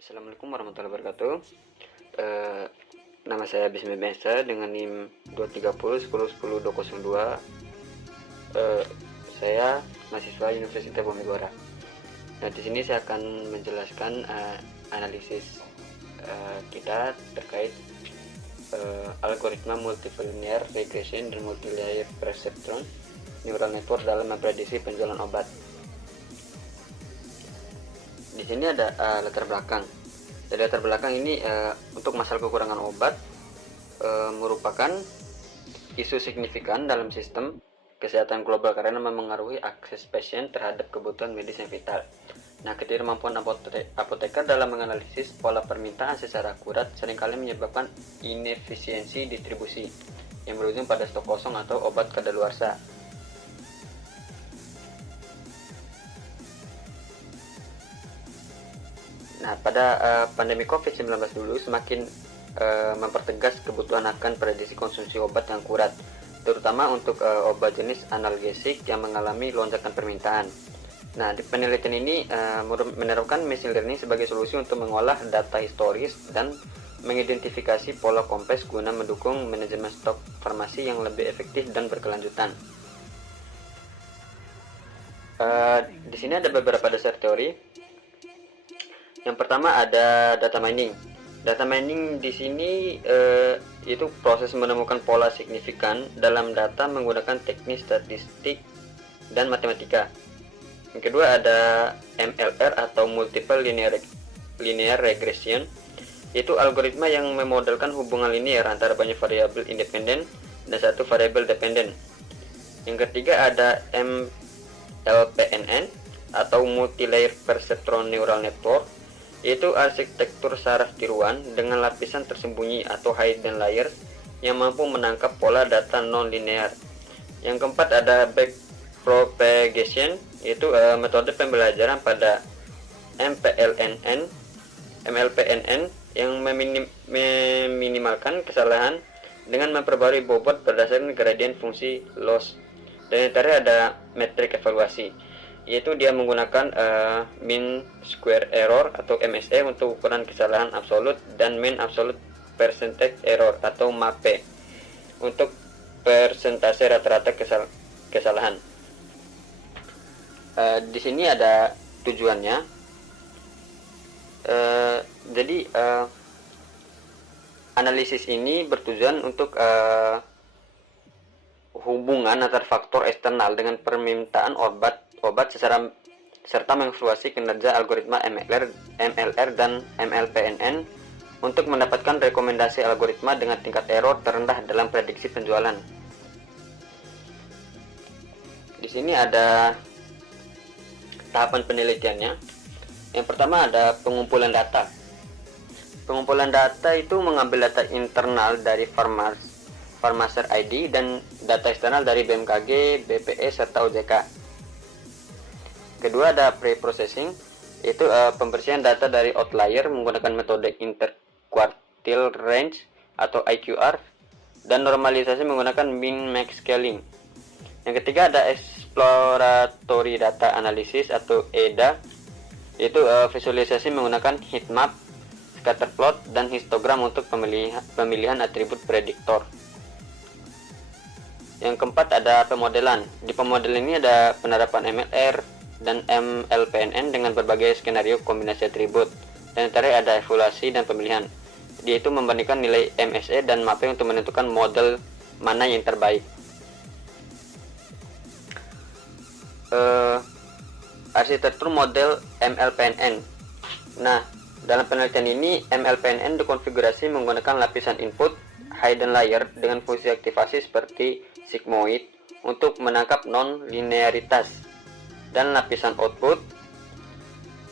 Assalamualaikum warahmatullahi wabarakatuh. Eh, Nama saya Bismi Besa dengan NIM 230 10 10 202. Saya mahasiswa Universitas Bumegora. Nah, di sini saya akan menjelaskan analisis kita terkait algoritma multiple linear regression dan multilayer perceptron neural network dalam memprediksi penjualan obat. Di sini ada latar belakang. Jadi latar belakang ini untuk masalah kekurangan obat merupakan isu signifikan dalam sistem kesehatan global karena memengaruhi akses pasien terhadap kebutuhan medis yang vital. Nah, ketidakmampuan apoteker dalam menganalisis pola permintaan secara akurat seringkali menyebabkan inefisiensi distribusi yang berujung pada stok kosong atau obat kadaluarsa. Nah, pada pandemi COVID-19 dulu semakin mempertegas kebutuhan akan prediksi konsumsi obat yang akurat, terutama untuk obat jenis analgesik yang mengalami lonjakan permintaan. Nah, di penelitian ini menerapkan machine learning sebagai solusi untuk mengolah data historis dan mengidentifikasi pola kompleks guna mendukung manajemen stok farmasi yang lebih efektif dan berkelanjutan. Di sini ada beberapa dasar teori. Yang pertama ada data mining. Data mining di sini itu proses menemukan pola signifikan dalam data menggunakan teknik statistik dan matematika. Yang kedua ada MLR atau multiple linear regression, yaitu algoritma yang memodelkan hubungan linear antara banyak variabel independen dan satu variabel dependen. Yang ketiga ada MLPNN atau multilayer perceptron neural network, yaitu arsitektur saraf tiruan dengan lapisan tersembunyi atau hidden layers yang mampu menangkap pola data non-linear. Yang keempat ada backpropagation, yaitu metode pembelajaran pada MLPNN yang meminimalkan kesalahan dengan memperbarui bobot berdasarkan gradien fungsi loss. Dan yang terakhir ada metrik evaluasi, yaitu dia menggunakan mean square error atau MSE untuk ukuran kesalahan absolut dan mean absolute percentage error atau MAPE untuk persentase rata-rata kesalahan. Di sini ada tujuannya. Jadi analisis ini bertujuan untuk hubungan antar faktor eksternal dengan permintaan obat serta mengevaluasi kinerja algoritma MLR dan MLPNN untuk mendapatkan rekomendasi algoritma dengan tingkat error terendah dalam prediksi penjualan. Di sini ada tahapan penelitiannya. Yang pertama ada pengumpulan data. Pengumpulan data itu mengambil data internal dari Pharmacer ID dan data eksternal dari BMKG, BPE, serta OJK. Kedua ada pre-processing, yaitu pembersihan data dari outlier menggunakan metode interquartile range atau IQR dan normalisasi menggunakan min-max scaling. Yang ketiga ada exploratory data analysis atau EDA, yaitu visualisasi menggunakan heatmap, scatterplot, dan histogram untuk pemilihan atribut prediktor. Yang keempat ada pemodelan. Di pemodelan ini ada penerapan MLR dan MLPNN dengan berbagai skenario kombinasi atribut. Dan yang terakhir ada evaluasi dan pemilihan, yaitu membandingkan nilai MSE dan MAPE untuk menentukan model mana yang terbaik. Arsitektur model MLPNN. Nah, dalam penelitian ini MLPNN dikonfigurasi menggunakan lapisan input hidden layer dengan fungsi aktivasi seperti sigmoid untuk menangkap non-linearitas, dan lapisan output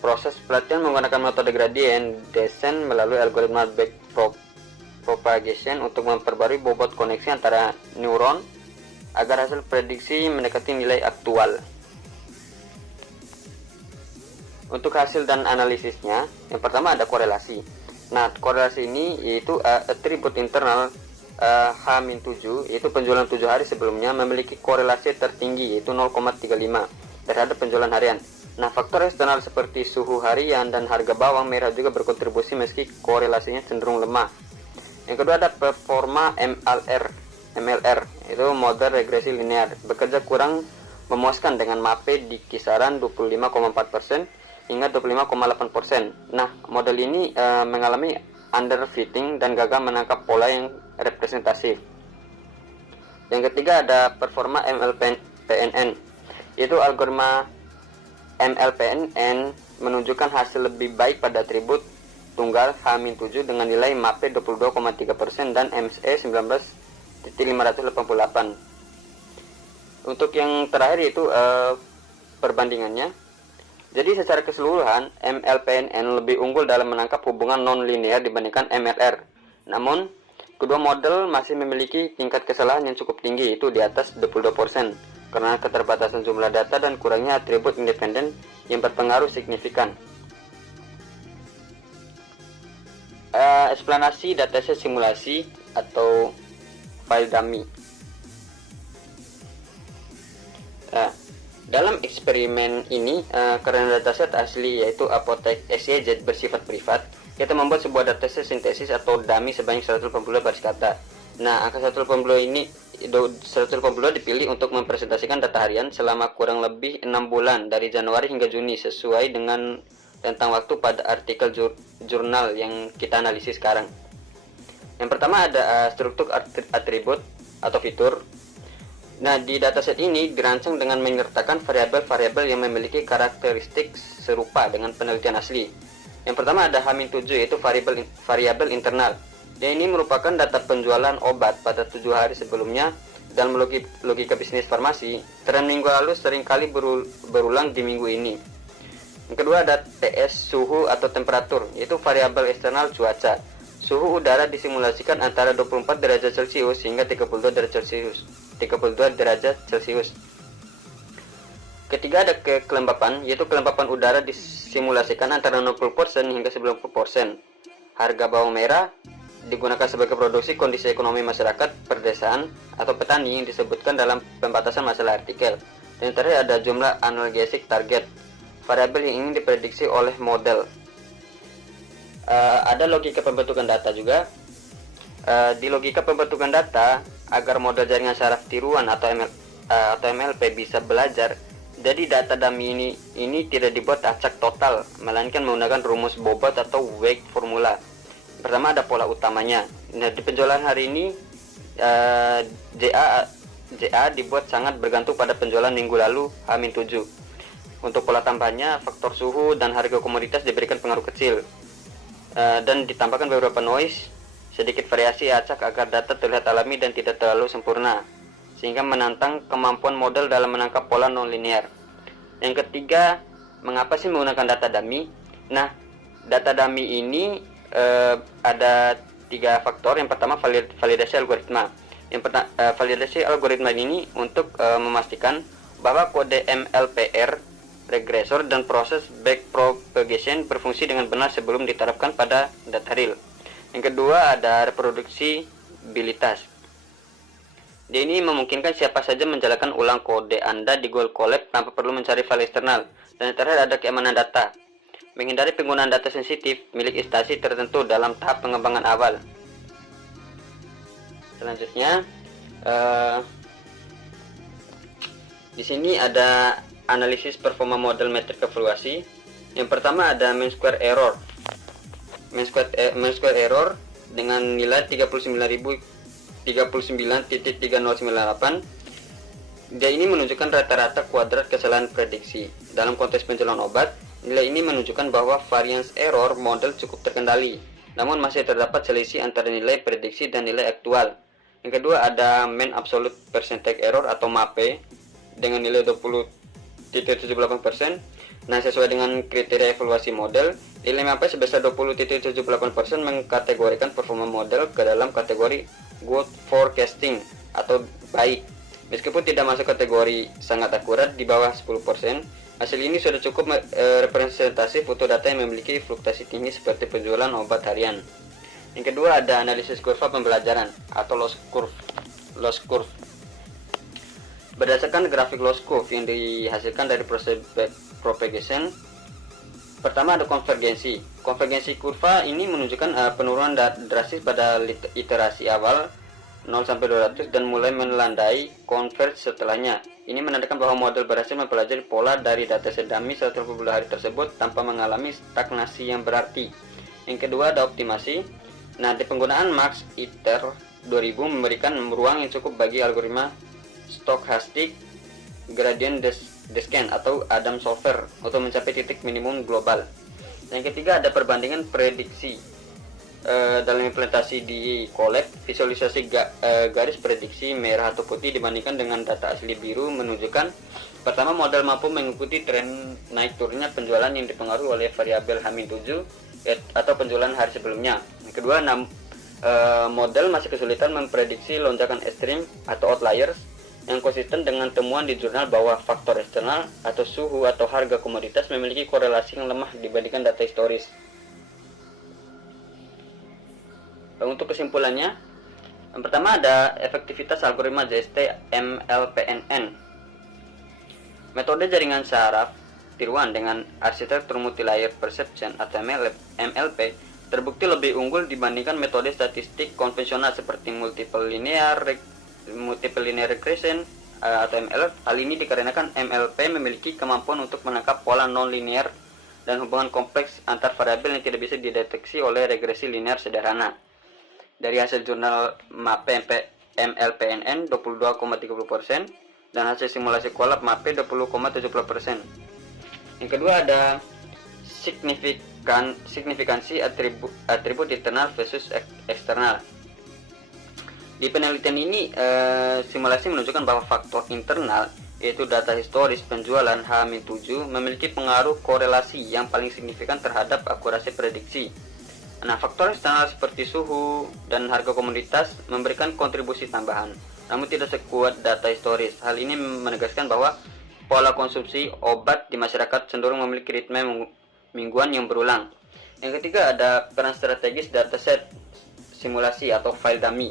proses pelatihan menggunakan metode gradient descent melalui algoritma backpropagation untuk memperbarui bobot koneksi antara neuron agar hasil prediksi mendekati nilai aktual. Untuk hasil dan analisisnya, yang pertama ada korelasi. Nah, korelasi ini yaitu atribut internal H-7, yaitu penjualan 7 hari sebelumnya memiliki korelasi tertinggi yaitu 0,35 terhadap penjualan harian. Nah, faktor eksternal seperti suhu harian dan harga bawang merah juga berkontribusi meski korelasinya cenderung lemah. Yang kedua ada performa MLR, itu model regresi linear, bekerja kurang memuaskan dengan MAPE di kisaran 25,4% hingga 25,8%. Nah, model ini mengalami underfitting dan gagal menangkap pola yang representatif. Yang ketiga ada performa MLPNN, yaitu algoritma MLPNN menunjukkan hasil lebih baik pada atribut tunggal H-7 dengan nilai MAPE 22,3% dan MSE 19.588. Untuk yang terakhir yaitu perbandingannya. Jadi secara keseluruhan MLPNN lebih unggul dalam menangkap hubungan non-linear dibandingkan MLR. Namun kedua model masih memiliki tingkat kesalahan yang cukup tinggi, itu di atas 22%, karena keterbatasan jumlah data dan kurangnya atribut independen yang berpengaruh signifikan. Eksplanasi dataset simulasi atau file dummy. Dalam eksperimen ini, karena dataset asli yaitu Apotek SYZ bersifat privat, kita membuat sebuah dataset sintesis atau dummy sebanyak 182 baris kata. Nah, angka 182 dipilih untuk mempresentasikan data harian selama kurang lebih 6 bulan dari Januari hingga Juni sesuai dengan rentang waktu pada artikel jurnal yang kita analisis sekarang. Yang pertama ada struktur atribut atau fitur. Nah, di dataset ini dirancang dengan menyertakan variabel-variabel yang memiliki karakteristik serupa dengan penelitian asli. Yang pertama ada H-7, yaitu variabel internal. Dan ini merupakan data penjualan obat pada 7 hari sebelumnya. Dalam logika bisnis farmasi, tren minggu lalu seringkali berulang di minggu ini. Yang kedua ada TS, suhu atau temperatur, yaitu variabel eksternal cuaca. Suhu udara disimulasikan antara 24 derajat Celcius hingga 32 derajat Celcius. Ketiga ada kelembapan, yaitu kelembapan udara disimulasikan antara 60% hingga 90%. Harga bawang merah digunakan sebagai produksi kondisi ekonomi masyarakat perdesaan atau petani yang disebutkan dalam pembatasan masalah artikel. Dan terakhir ada jumlah analgesik target, variabel yang ingin diprediksi oleh model. Ada logika pembentukan data juga. Di logika pembentukan data, agar model jaringan saraf tiruan atau MLP bisa belajar, jadi data dummy ini tidak dibuat acak total, melainkan menggunakan rumus bobot atau wake formula. Pertama ada pola utamanya. Nah, di penjualan hari ini JA dibuat sangat bergantung pada penjualan minggu lalu H-7. Untuk pola tambahnya, faktor suhu dan harga komoditas diberikan pengaruh kecil, dan ditambahkan beberapa noise, sedikit variasi acak agar data terlihat alami dan tidak terlalu sempurna, sehingga menantang kemampuan model dalam menangkap pola non-linear. Yang ketiga, mengapa sih menggunakan data dummy? Nah, data dummy ini ada 3 faktor. Yang pertama validasi algoritma. Validasi algoritma ini untuk memastikan bahwa kode MLPR, regresor, dan proses backpropagation berfungsi dengan benar sebelum diterapkan pada data real. Yang kedua ada reproduksibilitas. Dia ini memungkinkan siapa saja menjalankan ulang kode Anda di Google Colab tanpa perlu mencari file eksternal. Dan yang terakhir ada keamanan data, menghindari penggunaan data sensitif milik instansi tertentu dalam tahap pengembangan awal. Selanjutnya, di sini ada analisis performa model metrik evaluasi. Yang pertama ada mean square error. Mean square error dengan nilai 39.3098. Dia ini menunjukkan rata-rata kuadrat kesalahan prediksi. Dalam konteks penjualan obat, nilai ini menunjukkan bahwa variance error model cukup terkendali, namun masih terdapat selisih antara nilai prediksi dan nilai aktual. Yang kedua ada mean absolute percentage error atau MAPE dengan nilai 20.78%. Nah, sesuai dengan kriteria evaluasi model, nilai MAPE sebesar 20.78% mengkategorikan performa model ke dalam kategori good forecasting atau baik. Meskipun tidak masuk kategori sangat akurat di bawah 10%, hasil ini sudah cukup representatif untuk data yang memiliki fluktuasi tinggi seperti penjualan obat harian. Yang kedua ada analisis kurva pembelajaran atau loss curve. Berdasarkan grafik loss curve yang dihasilkan dari proses propagation. Pertama ada konvergensi. Konvergensi kurva ini menunjukkan penurunan drastis pada iterasi awal 0 sampai 200 dan mulai melandai converge setelahnya. Ini menandakan bahwa model berhasil mempelajari pola dari dataset dummy 180 hari tersebut tanpa mengalami stagnasi yang berarti. Yang kedua ada optimasi. Nah, di penggunaan Max Iter 2000 memberikan ruang yang cukup bagi algoritma stochastic gradient descent atau Adam solver untuk mencapai titik minimum global. Yang ketiga ada perbandingan prediksi. Dalam implementasi di Colab, visualisasi garis prediksi merah atau putih dibandingkan dengan data asli biru menunjukkan pertama model mampu mengikuti tren naik turunnya penjualan yang dipengaruhi oleh variabel H-7 atau penjualan hari sebelumnya. Yang kedua, model masih kesulitan memprediksi lonjakan ekstrim atau outliers yang konsisten dengan temuan di jurnal bahwa faktor eksternal atau suhu atau harga komoditas memiliki korelasi yang lemah dibandingkan data historis. Untuk kesimpulannya, yang pertama ada efektivitas algoritma JST MLPNN. Metode jaringan saraf tiruan dengan arsitektur multilayer perception atau MLP terbukti lebih unggul dibandingkan metode statistik konvensional seperti multiple linear regression atau MLF. Hal ini dikarenakan MLP memiliki kemampuan untuk menangkap pola non-linear dan hubungan kompleks antar variabel yang tidak bisa dideteksi oleh regresi linear sederhana. Dari hasil jurnal MAPE MLPNN 22,30% dan hasil simulasi Colab MAPE 20,70%. Yang kedua ada signifikansi atribut internal versus eksternal. Di penelitian ini simulasi menunjukkan bahwa faktor internal yaitu data historis penjualan H-7 memiliki pengaruh korelasi yang paling signifikan terhadap akurasi prediksi. Nah, faktor eksternal seperti suhu dan harga komoditas memberikan kontribusi tambahan, namun tidak sekuat data historis. Hal ini menegaskan bahwa pola konsumsi obat di masyarakat cenderung memiliki ritme mingguan yang berulang. Yang ketiga ada peran strategis dataset simulasi atau file dummy.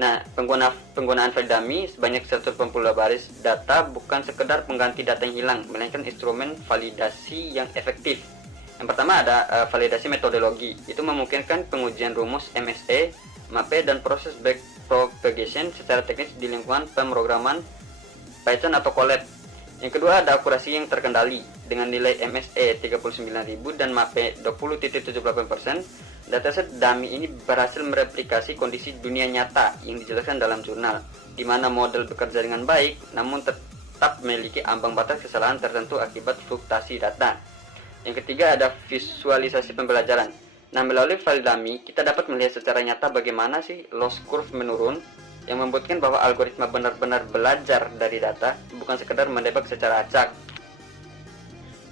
Nah, penggunaan file dummy sebanyak 182 baris data bukan sekedar pengganti data yang hilang, melainkan instrumen validasi yang efektif. Yang pertama ada validasi metodologi. Itu memungkinkan pengujian rumus MSE, MAPE, dan proses backpropagation secara teknis di lingkungan pemrograman Python atau Colab. Yang kedua ada akurasi yang terkendali. Dengan nilai MSE 39.000 dan MAPE 20.78%, dataset dummy ini berhasil mereplikasi kondisi dunia nyata yang dijelaskan dalam jurnal, di mana model bekerja dengan baik, namun tetap memiliki ambang batas kesalahan tertentu akibat fluktuasi data. Yang ketiga ada visualisasi pembelajaran. Nah, melalui file dummy kita dapat melihat secara nyata bagaimana sih loss curve menurun yang membuktikan bahwa algoritma benar-benar belajar dari data, bukan sekedar mendebak secara acak.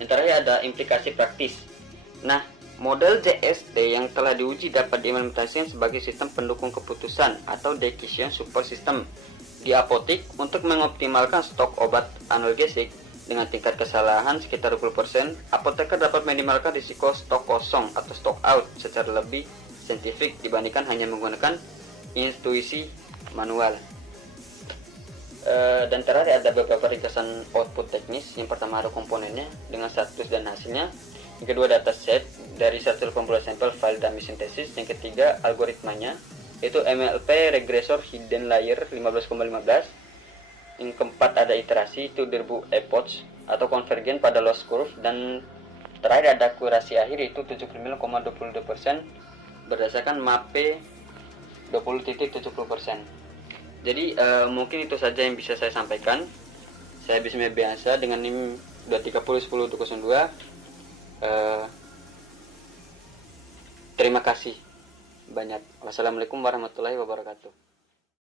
Yang terakhir ada implikasi praktis. Nah, model JST yang telah diuji dapat diimplementasikan sebagai sistem pendukung keputusan atau decision support system di apotek untuk mengoptimalkan stok obat analgesik. Dengan tingkat kesalahan sekitar 20%, apoteker dapat meminimalkan risiko stok kosong atau stok out secara lebih saintifik dibandingkan hanya menggunakan intuisi manual. Dan terakhir ada beberapa ringkasan output teknis. Yang pertama ada komponennya dengan status dan hasilnya. Yang kedua dataset dari 180 sampel file dummy synthesis. Yang ketiga algoritmanya yaitu MLP regressor hidden layer 15,15. Yang keempat ada iterasi itu derbu epoch atau konvergen pada loss curve, dan terakhir ada akurasi akhir itu 79,22% berdasarkan MAPE 20.70%. Jadi mungkin itu saja yang bisa saya sampaikan. Saya Bismillah biasa dengan NIM 2301002. Terima kasih banyak. Wassalamualaikum warahmatullahi wabarakatuh.